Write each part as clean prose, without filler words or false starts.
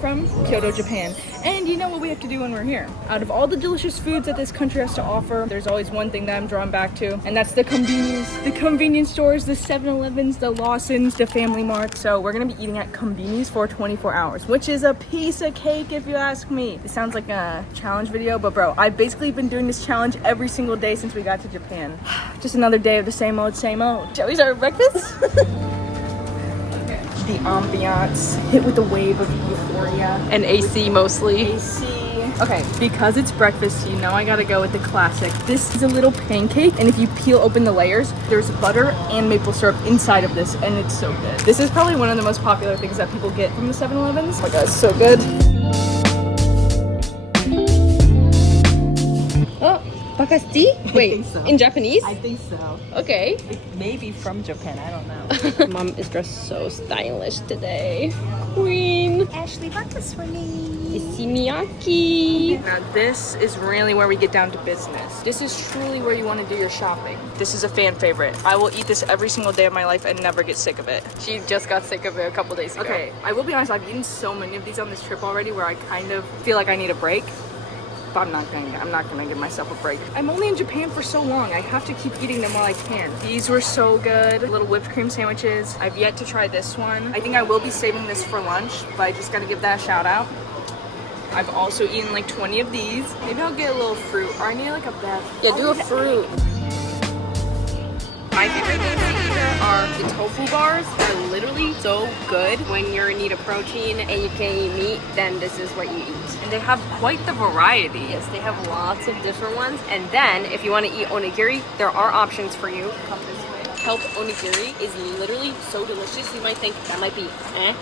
from? Kyoto, Japan. And you know what we have to do when we're here? Out of all the delicious foods that this country has to offer, there's always one thing that I'm drawn back to, and that's the convenience. The convenience stores, the 7-Elevens, the Lawsons, the Family Mart. So we're gonna be eating at convenience for 24 hours, which is a piece of cake if you ask me. It sounds like a challenge video, but bro, I've basically been doing this challenge every single day since we got to Japan. Just another day of the same old, same old. Shall we start breakfast? The ambiance, hit with a wave of euphoria. And AC mostly. AC. Okay, because it's breakfast, you know I gotta go with the classic. This is a little pancake, and if you peel open the layers, there's butter and maple syrup inside of this, and it's so good. This is probably one of the most popular things that people get from the 7-Elevens. Oh my god, it's so good. Oh, bakasti? Wait, so. in Japanese? I think so. Okay. It may be from Japan, I don't know. Mom is dressed so stylish today. Queen. Ashley, breakfast for me. Isimiaki. Now this is really where we get down to business. This is truly where you want to do your shopping. This is a fan favorite. I will eat this every single day of my life and never get sick of it. She just got sick of it a couple days ago. Okay, I will be honest, I've eaten so many of these on this trip already where I kind of feel like I need a break. But I'm not gonna give myself a break. I'm only in Japan for so long. I have to keep eating them while I can. These were so good. Little whipped cream sandwiches. I've yet to try this one. I think I will be saving this for lunch, but I just gotta give that a shout out. I've also eaten like 20 of these. Maybe I'll get a little fruit, or I need like a bev. Yeah, do a fruit. My favorite things to eat here are the tofu bars. They're literally so good. When you're in need of protein and you can't eat meat, then this is what you eat. And they have quite the variety. Yes, they have lots of different ones. And then, if you want to eat onigiri, there are options for you. Come this way. Kelp onigiri is literally so delicious. You might think that might be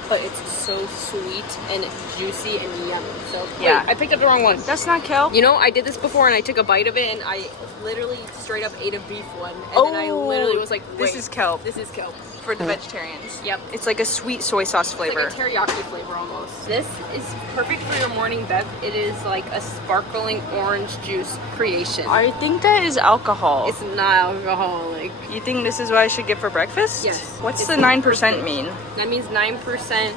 but it's so sweet and juicy and yummy. So Yeah. wait, I picked up the wrong one. That's not kelp. You know, I did this before and I took a bite of it and I literally straight up ate a beef one. And then I literally was like, wait, this is kelp. This is kelp. For the vegetarians. Yep. It's like a sweet soy sauce flavor. It's like a teriyaki flavor almost. This is perfect for your morning bev. It is like a sparkling orange juice creation. I think that is alcohol. It's not alcoholic. You think this is what I should get for breakfast? Yes. What's It's the 9% mean? That means 9%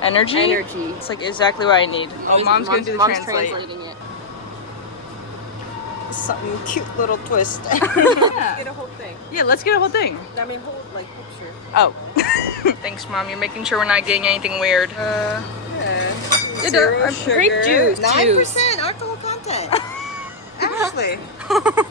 Energy? energy. It's like exactly what I need. Oh, mom's gonna do the translate. translating it. Something cute little twist. Yeah. Get a whole thing. Yeah, let's get a whole thing. I mean, whole like picture. Oh. Thanks, Mom. You're making sure we're not getting anything weird. Yeah. Zero sugar. Grape juice. 9% alcohol content. Ashley.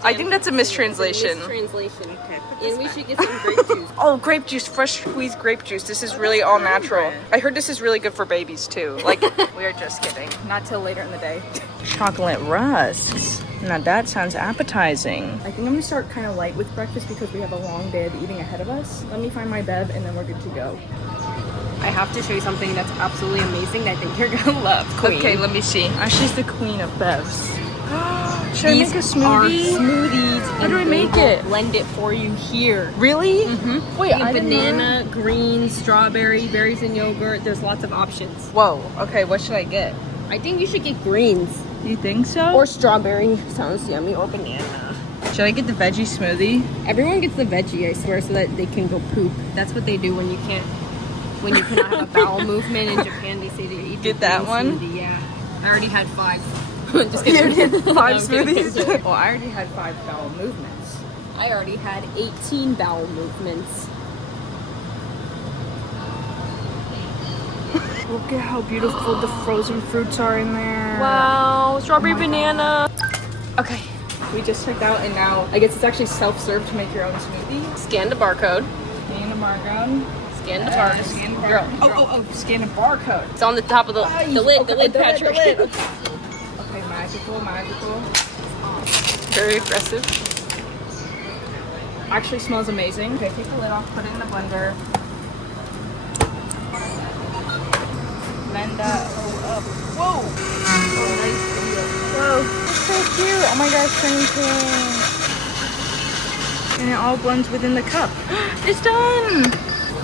I think that's a mistranslation. Mistranslation. Okay, put And this we back. should get some grape juice. Oh, grape juice, fresh squeezed grape juice. This is really all natural. I heard this is really good for babies too. Like, we're just kidding. Not till later in the day. Chocolate rusks. Now that sounds appetizing. I think I'm gonna start kind of light with breakfast because we have a long day of eating ahead of us. Let me find my bev and then we're good to go. I have to show you something that's absolutely amazing that I think you're gonna love, Queen. Okay, let me see. She's the queen of bevs. Should I These make a smoothie? are smoothies. How do I make it? Blend it for you here. Really? Mm-hmm. Wait, I didn't know. banana, greens, strawberry, berries, and yogurt. There's lots of options. Whoa. Okay, what should I get? I think you should get greens You think so? or strawberry. Sounds yummy. Or banana. should I get the veggie smoothie? Everyone gets the veggie, I swear, so that they can go poop. That's what they do when you cannot have a bowel movement in Japan. They say to eat the Get that green one? smoothie. Yeah, I already had 5. Just kidding. You did 5 No, I'm kidding. smoothies? Well, I already had 5 bowel movements. I already had 18 bowel movements. Look at how beautiful the frozen fruits are in there. Wow, strawberry banana. Okay, we just checked out and now I guess it's actually self-serve to make your own smoothie. Scan the barcode. Scan the barcode. Scan the barcode. Scan the barcode. Oh, scan the barcode. It's on the top of the lid, Patrick. The lid. Okay, magical. Very aggressive. Actually smells amazing. Okay, take the lid off, put it in the blender. Blend that up. Whoa! Oh, nice video. Whoa, that's so cute. Oh my gosh, turning pink. And it all blends within the cup. It's done!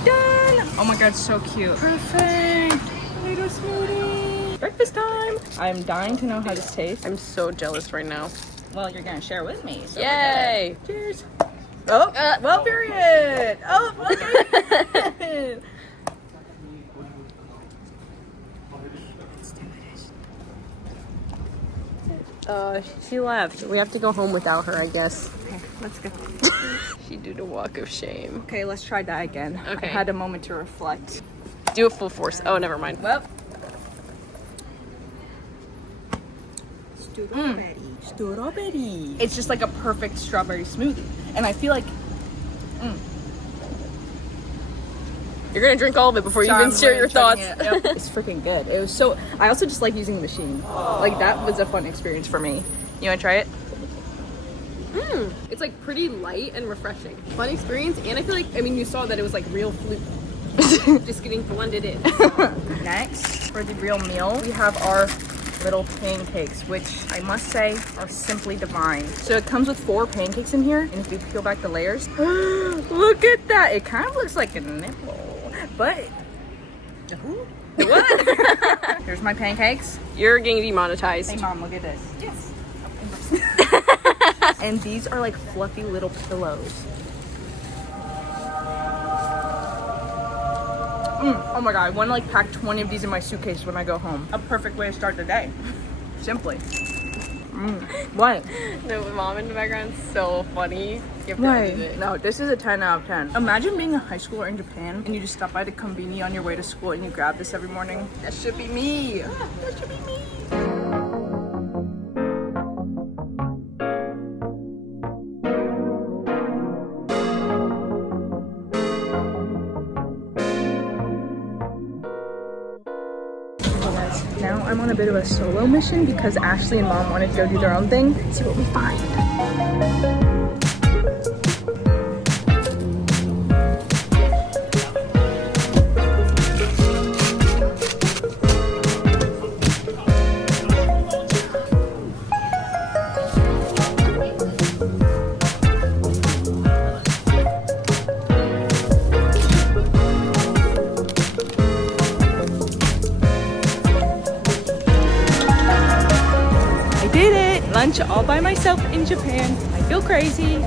Done! Oh my god, so cute. Perfect! Tomato smoothie! Breakfast time! I'm dying to know how this tastes. I'm so jealous right now. Well, you're gonna share with me. So Yay! Cheers! Oh, well, period! Oh, okay! She left. We have to go home without her, I guess. Okay, let's go. She did a walk of shame. Okay, let's try that again. Okay. I had a moment to reflect. Do it full force. Oh, never mind. Well, strawberry. It's just like a perfect strawberry smoothie. And I feel like You're gonna drink all of it before you Sorry, even I'm share really your chugging thoughts. it. Yep. It's freaking good. It was so. I also just like using the machine. Like that was a fun experience for me. You wanna try it? It's like pretty light and refreshing. Fun experience, and I feel like, I mean, you saw that it was like real fruit. Just getting blended in. Next, for the real meal, we have our little pancakes, which I must say are simply divine. So it comes with 4 pancakes in here, and if you peel back the layers, look at that! It kind of looks like a nipple, but what? Here's my pancakes. You're getting demonetized. Hey mom, look at this. Yes. And these are like fluffy little pillows. Oh my god, I want to like pack 20 of these in my suitcase when I go home. A perfect way to start the day. Simply. What? No, mom in the background is so funny. You have to edit it. No, this is a 10 out of 10. Imagine being a high schooler in Japan and you just stop by the convenience on your way to school and you grab this every morning. That should be me. That should be me. Now I'm on a bit of a solo mission because Ashley and mom wanted to go do their own thing. See what we find. Lunch all by myself in Japan. I feel crazy.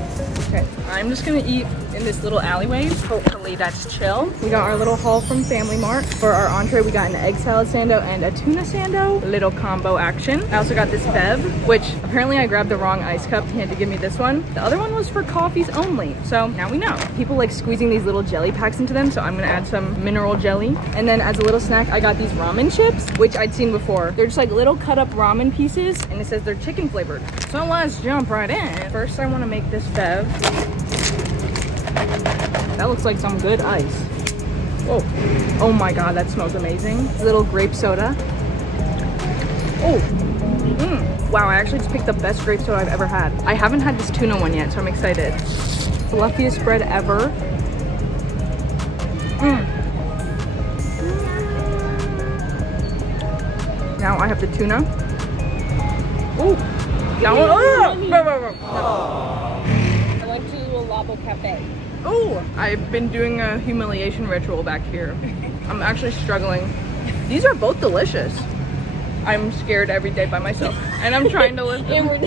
Okay, I'm just gonna eat in this little alleyway. Hopefully that's chill. We got our little haul from Family Mart. For our entree, we got an egg salad sando and a tuna sando. Little combo action. I also got this bev, which apparently I grabbed the wrong ice cup. He had to give me this one. The other one was for coffees only. So now we know. People like squeezing these little jelly packs into them, so I'm gonna add some mineral jelly. And then as a little snack, I got these ramen chips, which I'd seen before. They're just like little cut up ramen pieces, and it says they're chicken flavored. So let's jump right in. First, I wanna make this bev. That looks like some good ice. Whoa. Oh my god, that smells amazing. Little grape soda. Oh. Wow, I actually just picked the best grape soda I've ever had. I haven't had this tuna one yet, so I'm excited. Fluffiest bread ever. Now I have the tuna. Oh. That one. I went to a Labo Cafe. Oh, I've been doing a humiliation ritual back here. I'm actually struggling. These are both delicious. I'm scared every day by myself, and I'm trying to lift them. And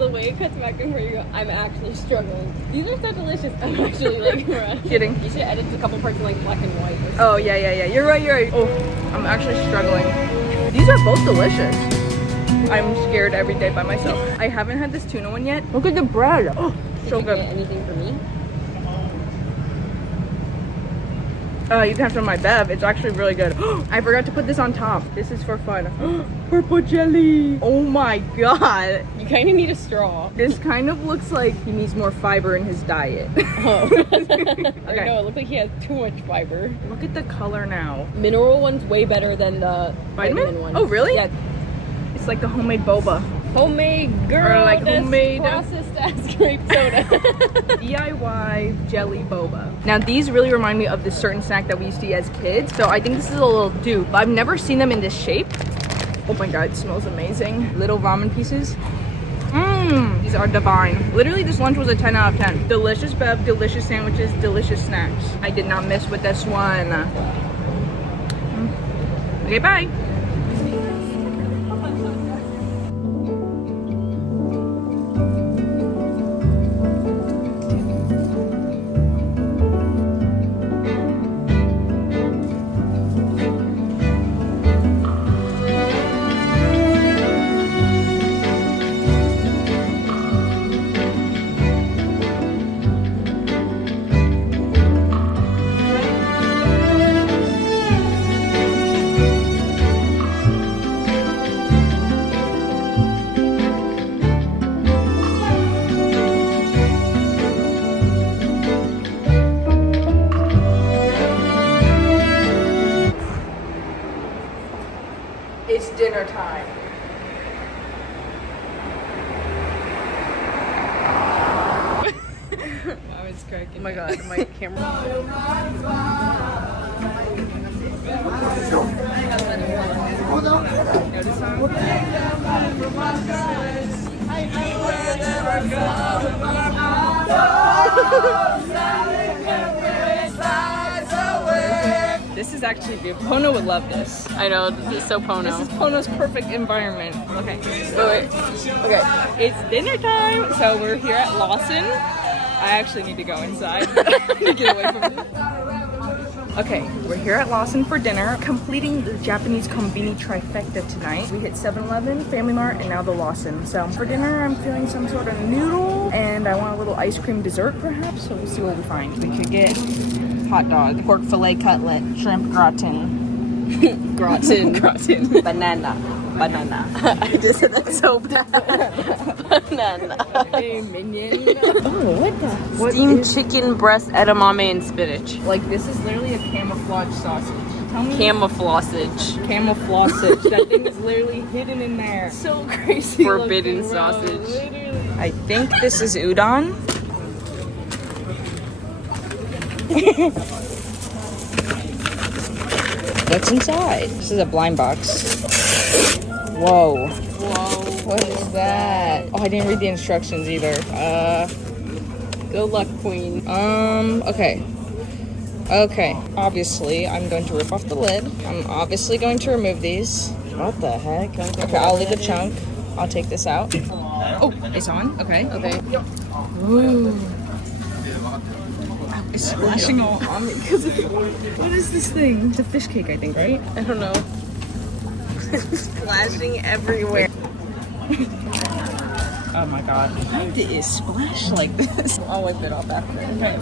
the way it cuts back and where you go, I'm actually struggling. These are so delicious. I'm actually like, Kidding. You should edit a couple parts in like black and white. Oh, yeah. You're right. Oh, I'm actually struggling. These are both delicious. I'm scared every day by myself. I haven't had this tuna one yet. Look at the bread. Oh, so Did you good. get anything for me? You can have some of my bev. It's actually really good. I forgot to put this on top. This is for fun. Purple jelly. Oh my god. You kind of need a straw. This kind of looks like he needs more fiber in his diet. Oh. Okay. No, it looks like he has too much fiber. Look at the color now. Mineral one's way better than the Vitamin one. Oh, really? Yeah. It's like the homemade boba. Homemade girl. Or like that's homemade processed as grape soda. DIY jelly boba. Now these really remind me of this certain snack that we used to eat as kids. So I think this is a little dupe. I've never seen them in this shape. Oh my god, it smells amazing. Little ramen pieces. These are divine. Literally this lunch was a 10 out of 10. Delicious bev, delicious sandwiches, delicious snacks. I did not miss with this one. Okay, bye. Oh my god, my camera. This is actually beautiful. Pono would love this. I know, this is so Pono. This is Pono's perfect environment. Okay. Wait. Okay. It's dinner time, so we're here at Lawson. I actually need to go inside. I need to get away from this. Okay, we're here at Lawson for dinner, completing the Japanese konbini trifecta tonight. We hit 7-Eleven, Family Mart, and now the Lawson. So for dinner, I'm feeling some sort of noodle, and I want a little ice cream dessert perhaps, so we'll see what we find. We could get hot dog, pork fillet cutlet, shrimp gratin. Gratin. Banana. I just said that so bad. Banana. Hey, minion. Oh, what the? What Steamed is- chicken breast, edamame, and spinach. Like, this is literally a camouflage sausage. Tell me. Camouflage. Camouflage. That thing is literally hidden in there. So crazy. Forbidden looking, bro. sausage. Literally. I think this is udon. What's inside? This is a blind box. Whoa. What is that? Oh, I didn't read the instructions either. Good luck, queen. Okay. Okay. Obviously, I'm going to rip off the lid. I'm obviously going to remove these. What the heck? Okay, I'll leave a chunk. I'll take this out. Oh, it's on? Okay. Okay. Ooh. It's splashing all on me because what is this thing? It's a fish cake, I think, right? I don't know. Splashing everywhere. Oh my god. Why did it splash like this? I'll wipe it off after.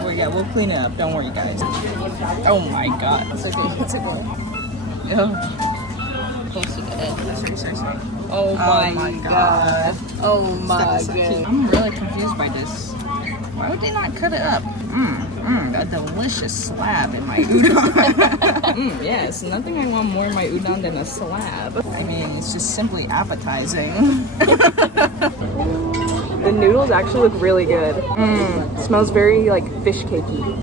Okay, we'll clean it up. Don't worry, guys. Oh my god. It's okay. It's okay. Close to the edge. Sorry. Oh my god. Oh my god. I'm really confused by this. Why would they not cut it up? A delicious slab in my udon. Yes, nothing I want more in my udon than a slab. I mean, it's just simply appetizing. The noodles actually look really good. Smells very like fish cakey.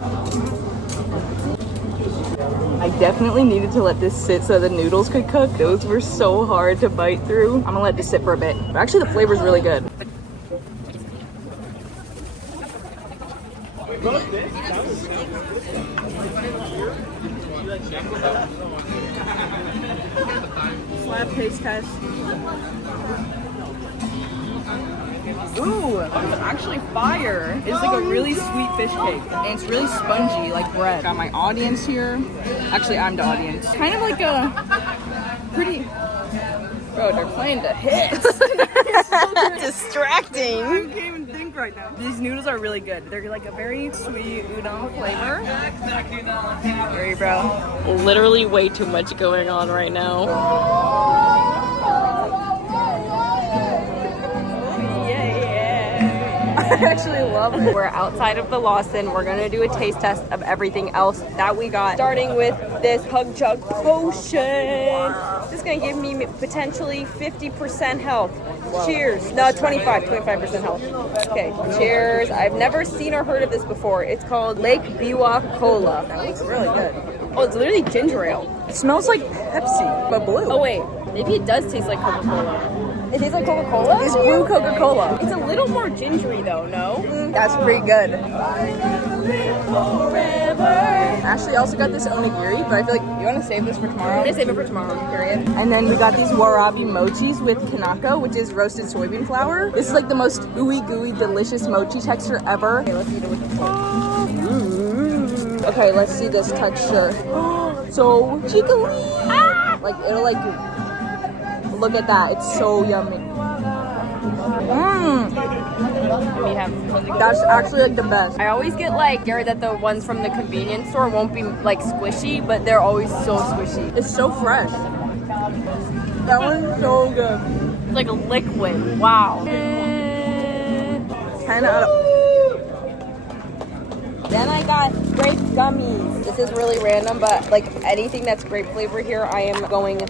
I definitely needed to let this sit so the noodles could cook. Those were so hard to bite through. I'm gonna let this sit for a bit. But actually the flavor's really good. Slab taste test. Ooh, it's actually fire. It's like a really sweet fish cake. And it's really spongy, like bread. Got my audience here. Actually, I'm the audience. Kind of like a pretty... Bro, they're playing the hits. Distracting. I can't even think right now. These noodles are really good. They're like a very sweet udon flavor. Very, bro. Literally way too much going on right now. I actually love it. We're outside of the Lawson. We're gonna do a taste test of everything else that we got. Starting with this Hug Chug potion. This is gonna give me potentially 50% health. Cheers. No, 25% health. Okay, cheers. I've never seen or heard of this before. It's called Lake Biwa Cola. That looks really good. Oh, it's literally ginger ale. It smells like Pepsi, but blue. Oh wait, maybe it does taste like Coca-Cola. It tastes like Coca-Cola? It's blue Coca-Cola. It's a little more gingery though, no? That's pretty good. Ashley also got this onigiri, but I feel like you want to save this for tomorrow. I'm gonna save it for tomorrow. Period. And then we got these warabi mochis with kanako, which is roasted soybean flour. This is like the most ooey gooey delicious mochi texture ever. Okay, let's eat it with the fork. Okay, let's see this texture. So jiggly. Like it'll like look at that. It's so yummy. We have That's actually like the best. I always get like scared that the ones from the convenience store won't be like squishy, but they're always so squishy. It's so fresh. That one's so good. It's like a liquid. Wow. 10 out of... Then I got grape gummies. This is really random, but like anything that's grape flavor here, I am going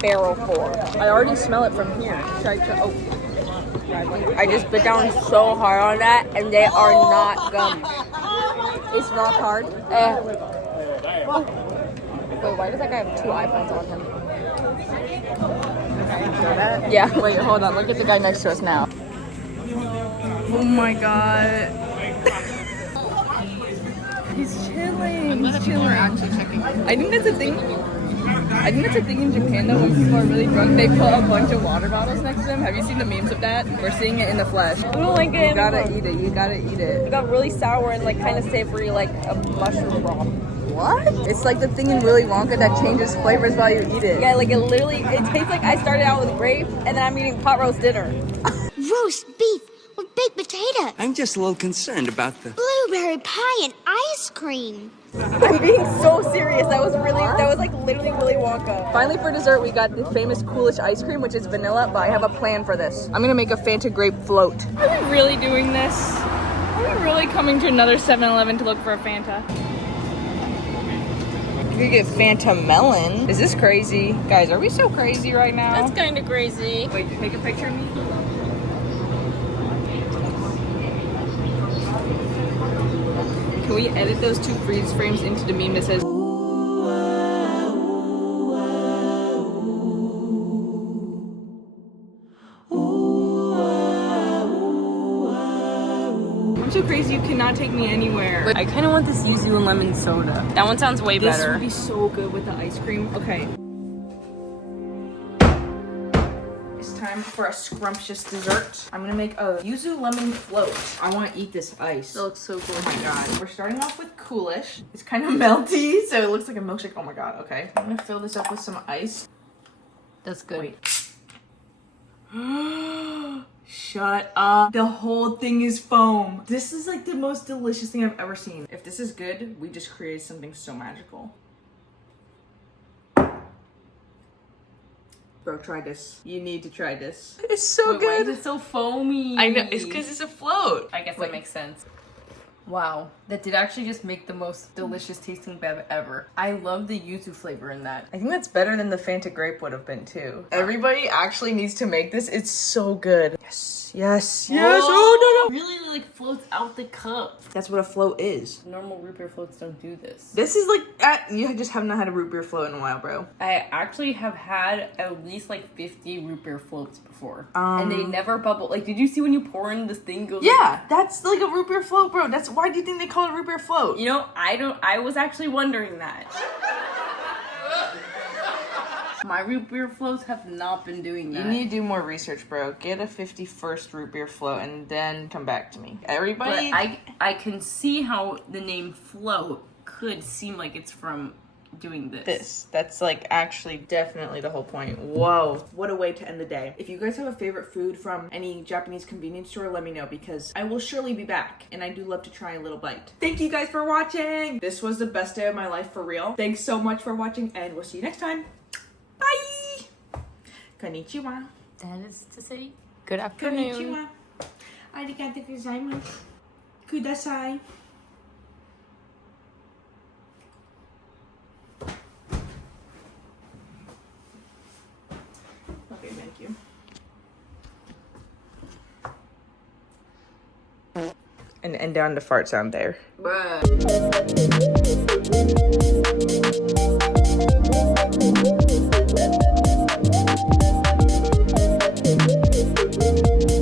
barrel for. I already smell it from here. Oh. I just bit down so hard on that, and they are not gum. It's rock hard. Oh. Wait, why does that guy have 2 iPhones on him? Yeah. Wait, hold on. Look at the guy next to us now. Oh my god. He's chilling. He's chilling. I think that's a thing. I think that's a thing in Japan though. When people are really drunk, they put a bunch of water bottles next to them. Have you seen the memes of that? We're seeing it in the flesh. I don't like it. You gotta eat it. You gotta eat it. It got really sour and like kind of savory, like a mushroom broth. What? It's like the thing in Willy Wonka that changes flavors while you eat it. Yeah, like it tastes like I started out with grape and then I'm eating pot roast dinner. Roast beef with baked potatoes, I'm just a little concerned about the blueberry pie, and ice cream. I'm being so serious. That was like literally Willy Wonka. Finally, for dessert, we got the famous Coolish ice cream, which is vanilla, but I have a plan for this. I'm gonna make a Fanta grape float. Are we really doing this? Are we really coming to another 7-Eleven to look for a Fanta? You could get Fanta melon. Is this crazy? Guys, are we so crazy right now? That's kind of crazy. Wait, take a picture of me. Can we edit those 2 freeze frames into the meme that says I'm so crazy you cannot take me anywhere. I kind of want this yuzu and lemon soda. That one sounds way This better. would be so good with the ice cream. Okay. It's time for a scrumptious dessert. I'm gonna make a yuzu lemon float. I want to eat this ice. That looks so good. Oh my god. We're starting off with Coolish. It's kind of melty, so it looks like a milkshake. Oh my god, okay. I'm gonna fill this up with some ice. That's good. Wait. Shut up. The whole thing is foam. This is like the most delicious thing I've ever seen. If this is good, we just created something so magical. Bro, try this. You need to try this. It's so Wait, why good. is it so foamy? I know. It's because it's a float. I guess that makes sense. Wow, that did actually just make the most delicious tasting bev ever. I love the yuzu flavor in that. I think that's better than the Fanta grape would have been too. Everybody actually needs to make this. It's so good. Yes, yes, yes. Oh no, no. Really like floats out the cup. That's what a float is. Normal root beer floats don't do this. This is like you just have not had a root beer float in a while, bro. I actually have had at least like 50 root beer floats before. And they never bubble. Like, did you see when you pour in, this thing goes Yeah, that's like a root beer float, bro. That's why do you think they call it a root beer float? You know, I was actually wondering that. My root beer floats have not been doing that. You need to do more research, bro. Get a 51st root beer float and then come back to me. Everybody. But I can see how the name float could seem like it's from doing this. That's like actually definitely the whole point. Whoa. What a way to end the day. If you guys have a favorite food from any Japanese convenience store, let me know because I will surely be back and I do love to try a little bite. Thank you guys for watching. This was the best day of my life for real. Thanks so much for watching and we'll see you next time. Bye! Konnichiwa. That is to say, good afternoon. Konnichiwa. Arigatou gozaimasu. Kudasai. Okay, thank you. And down the fart sound there. Bruh.